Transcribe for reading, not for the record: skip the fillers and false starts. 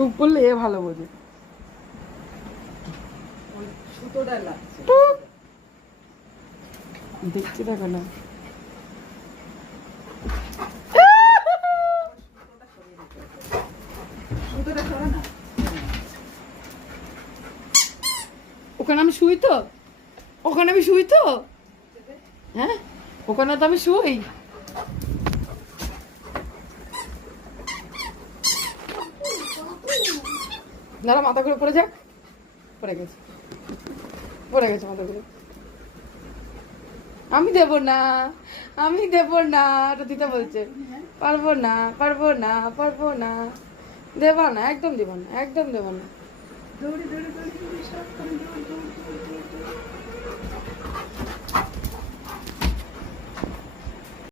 টুক বললে এ ভালো বোঝে। সুতোটা লাগছে, দেখছি দেখো না। সুতোটা সরা না। ওখানে আমি শুই তো, ওখানে আমি শুই তো, হ্যাঁ ওখানে তো আমি শুই। দাঁড়া মাথা করে পড়ে যাক, পড়ে গেছে, পড়ে গেছে মাথা করে। আমি দেব না, আমি দেব না, ওটা দিতে বলছে। পারবো না, পারবো না, পারবো না, দেব না, একদম দেব না, একদম দেব না। দৌড়ে দৌড়ে দৌড়ে দৌড়ে সব করে দৌড় দৌড় দৌড়।